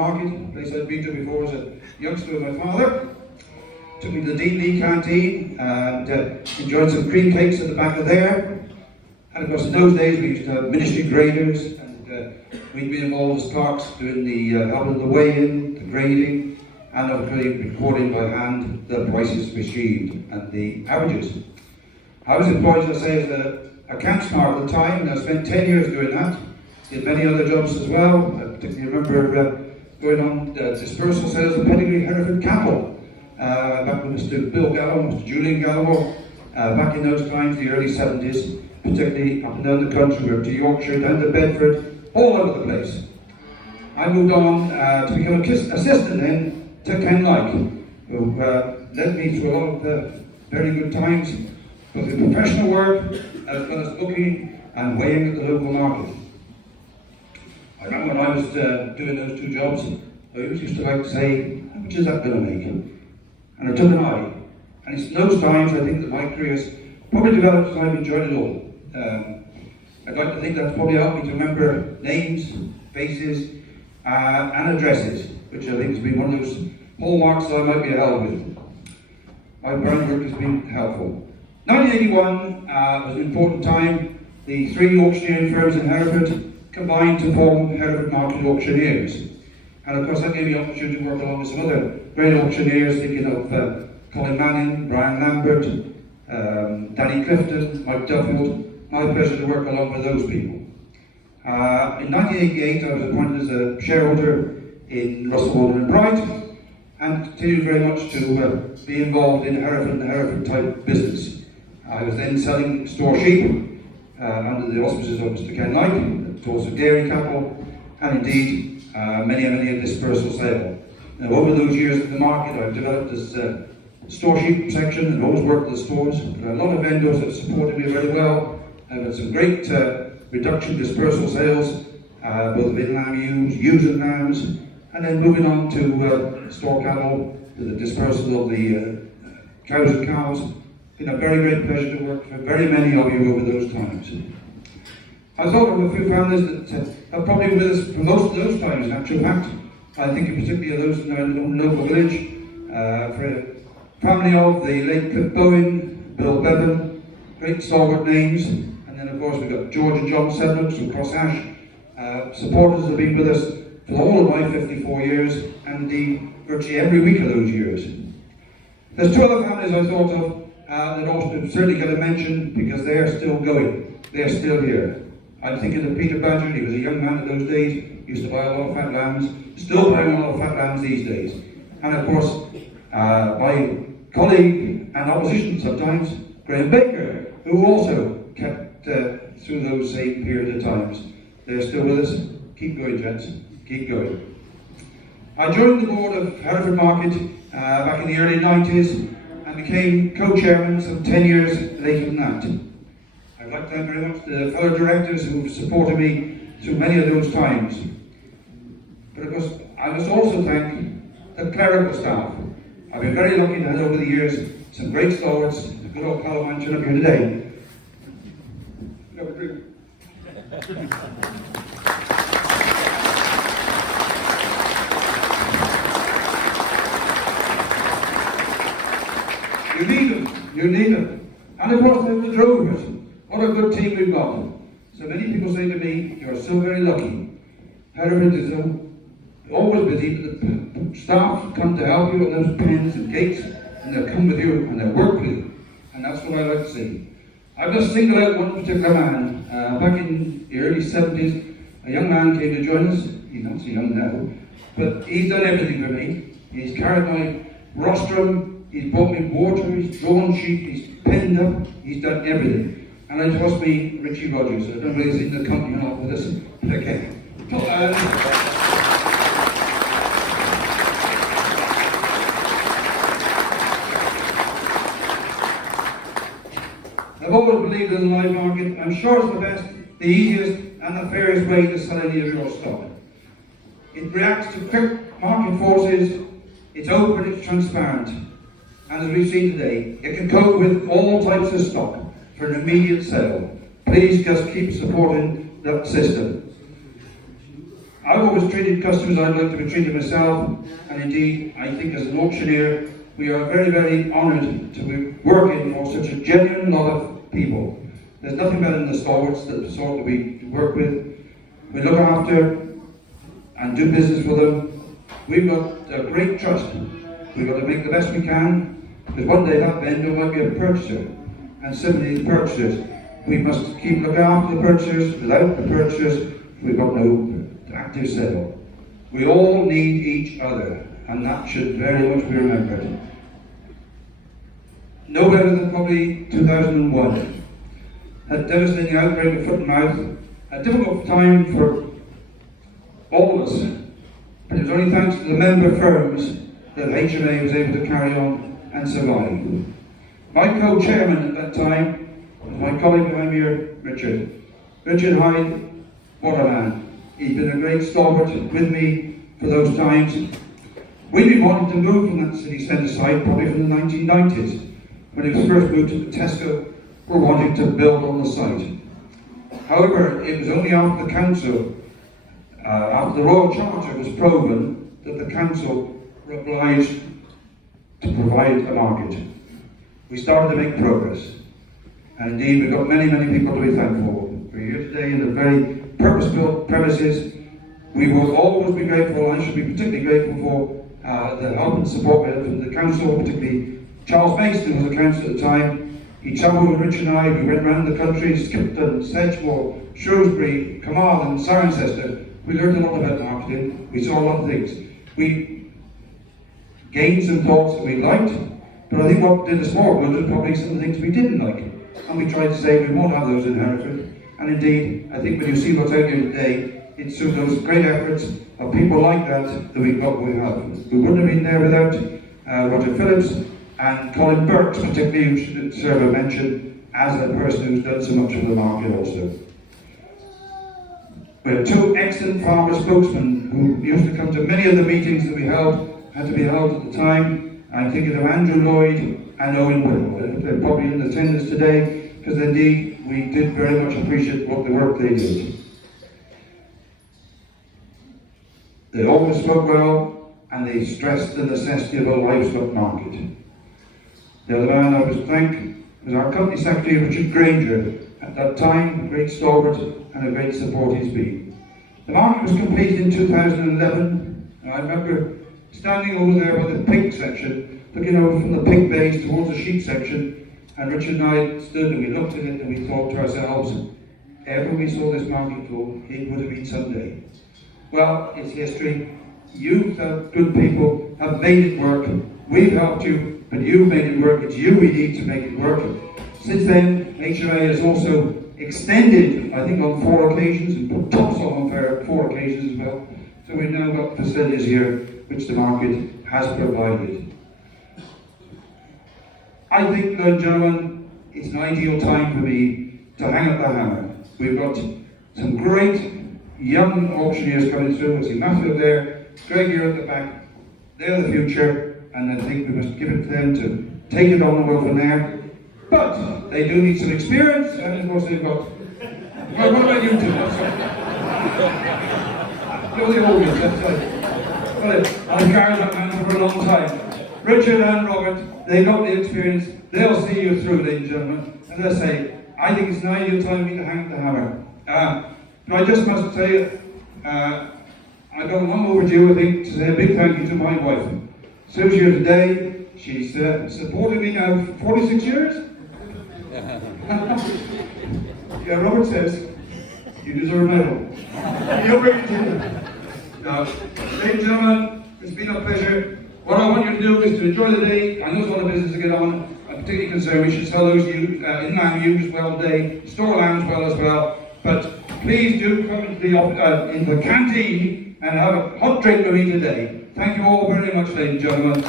Market, a place I'd been to before as a youngster with my father. Took me to the D&D canteen and enjoyed some cream cakes at the back of there. And of course in those days we used to have ministry graders, and we'd be involved as clerks doing the helping the weigh-in, the grading, and obviously recording by hand the prices received and the averages. I was employed, as I say, as a accounts clerk at the time, and I spent 10 years doing that. Did many other jobs as well. I particularly remember going on dispersal sales of pedigree Hereford cattle. Back with Mr. Bill Gallo, Mr. Julian Gallo, back in those times, the early 70s, particularly up and down the country, we were to Yorkshire, down to Bedford, all over the place. I moved on to become assistant then to Ken Like, who led me through a lot of very good times, both in professional work as well as booking and weighing at the local market. I remember when I was doing those two jobs, I always used to like to say, how much is that going to make? And I took an eye. And it's those times I think that my career's probably developed as I've enjoyed it all. I'd like to think that's probably helped me to remember names, faces, and addresses, which I think has been one of those hallmarks that I might be held with. My groundwork has been helpful. 1981 was an important time. The three auctioneering firms in Hereford combined to form Hereford Market Auctioneers. And of course that gave me the opportunity to work along with some other great auctioneers, thinking of Colin Manning, Brian Lambert, Danny Clifton, Mike Duffield. My pleasure to work along with those people. In 1988 I was appointed as a shareholder in Russell Walden and Bright, and continued very much to be involved in Hereford and Hereford type business. I was then selling store sheep under the auspices of Mr. Ken Like, also dairy cattle, and indeed many a dispersal sale. Now, over those years in the market, I've developed this store sheep section and always worked in the stores. There are a lot of vendors that supported me very well. I've had some great reduction dispersal sales, both in lamb ewes and lambs, and then moving on to store cattle with the dispersal of the cows and calves. It's been a very great pleasure to work for very many of you over those times. I thought of a few families that are probably with us for most of those times, in actual fact. I think particularly of those in our local village. For a family of the late Cliff Bowen, Bill Bevan, great stalwart names. And then of course we've got George and John Sedlocks from Cross Ash. Supporters have been with us for all of my 54 years, and indeed virtually every week of those years. There's two other families I thought of that also certainly get a mention because they are still going. They are still here. I'm thinking of Peter Badger. He was a young man in those days. He used to buy a lot of fat lambs. Still buying a lot of fat lambs these days. And of course, my colleague and opposition sometimes, Graham Baker, who also kept through those same period of times. They're still with us. Keep going, gents. Keep going. I joined the board of Hereford Market back in the early 90s and became co-chairman some 10 years later than that. I'd like to thank very much the fellow directors who have supported me through many of those times. But of course, I must also thank the clerical staff. I've been very lucky to have over the years some great stalwarts, a good old fellow mentioned up here today. Have a drink. You need them. And of course there's the drovers. What a good team we've got. So many people say to me, you're so very lucky. Hereford is always busy, but the staff come to help you with those pens and gates, and they'll come with you and they'll work with you. And that's what I like to see. I've just singled out one particular man. Back in the early 70s, a young man came to join us. He's not so young now, but he's done everything for me. He's carried my rostrum, he's bought me water, he's drawn sheep, he's penned up, he's done everything. And it was me, Richie Rogers. I don't know if he's in the company or not with us. Okay. I've always believed in the live market. I'm sure it's the best, the easiest, and the fairest way to sell any of your stock. It reacts to quick market forces, it's open, it's transparent. And as we've seen today, it can cope with all types of stock for an immediate sale. Please just keep supporting that system. I've always treated customers I'd like to be treated myself, and indeed, I think as an auctioneer, we are very, very honoured to be working for such a genuine lot of people. There's nothing better than the stalwarts, the sort that we work with. We look after and do business with them. We've got a great trust. We've got to make the best we can, because one day that vendor might be a purchaser, and similarly the purchasers. We must keep looking after the purchasers. Without the purchasers, we've got no active sale. We all need each other, and that should very much be remembered. No better than probably 2001. That devastating outbreak of foot and mouth, a difficult time for all of us, but it was only thanks to the member firms that HMA was able to carry on and survive. My co-chairman at that time was my colleague behind here, Richard. Richard Hyde, what a man. He's been a great stalwart with me for those times. We'd been wanting to move from that city centre site probably from the 1990s. When it was first moved to Tesco, were wanting to build on the site. However, it was only after the council, after the Royal Charter was proven, that the council were obliged to provide a market. We started to make progress. And indeed, we've got many, many people to be thankful. We're here today in a very purpose-built premises. We will always be grateful, and I should be particularly grateful for the help and support we had from the council, particularly Charles Mason, who was the council at the time. He travelled with Richard and I. We went around the country, Skipton, Sedgemoor, Shrewsbury, Carmarthen, Cirencester. We learned a lot about marketing. We saw a lot of things. We gained some thoughts that we liked, but I think what did us more good was probably some of the things we didn't like. And we tried to say we won't have those in Hereford. And indeed, I think when you see what's out here today, it's through those great efforts of people like that we've got what we have. We wouldn't have been there without Roger Phillips and Colin Burks, particularly, who should deserve a mention as a person who's done so much for the market also. We have two excellent farmer spokesmen who used to come to many of the meetings that we had to be held at the time. I'm thinking of Andrew Lloyd and Owen Whittle. They're probably in attendance today, because indeed we did very much appreciate what the work they did. They always spoke well, and they stressed the necessity of a livestock market. The other man I was thank was our company secretary, Richard Granger. At that time, a great stalwart and a great support he's been. The market was completed in 2011, and I remember standing over there by the pig section, looking over from the pig bays towards the sheep section, and Richard and I stood and we looked at it and we thought to ourselves, ever we saw this market go, it would have been someday. Well, it's history. You, good people, have made it work. We've helped you, but you've made it work. It's you we need to make it work. Since then, HMA has also extended, I think, on 4 occasions, and put tops on 4 occasions as well. So we've now got facilities here which the market has provided. I think, ladies and gentlemen, it's an ideal time for me to hang up the hammer. We've got some great young auctioneers coming through. I see Matthew up there, Greg here at the back. They're the future, and I think we must give it to them to take it on the road from there. But they do need some experience, and of course they've got. Well, what about you two? You're the audience, that's right. Well, I've carried that man for a long time. Richard and Robert, they've got the experience. They'll see you through, ladies and gentlemen. As I say, I think it's an ideal time for me to hang the hammer. But I just must tell you, I've got long overdue, I think, to say a big thank you to my wife. Sue's here today. She's supported me now for 46 years. Yeah, Robert says, you deserve a medal. You're ready to. Ladies and gentlemen, it's been a pleasure. What I want you to do is to enjoy the day. I know there's a lot of business to get on. I'm particularly concerned we should sell those in-line ewes well today, store lambs well as well. But please do come into the canteen and have a hot drink with me today. Thank you all very much, ladies and gentlemen.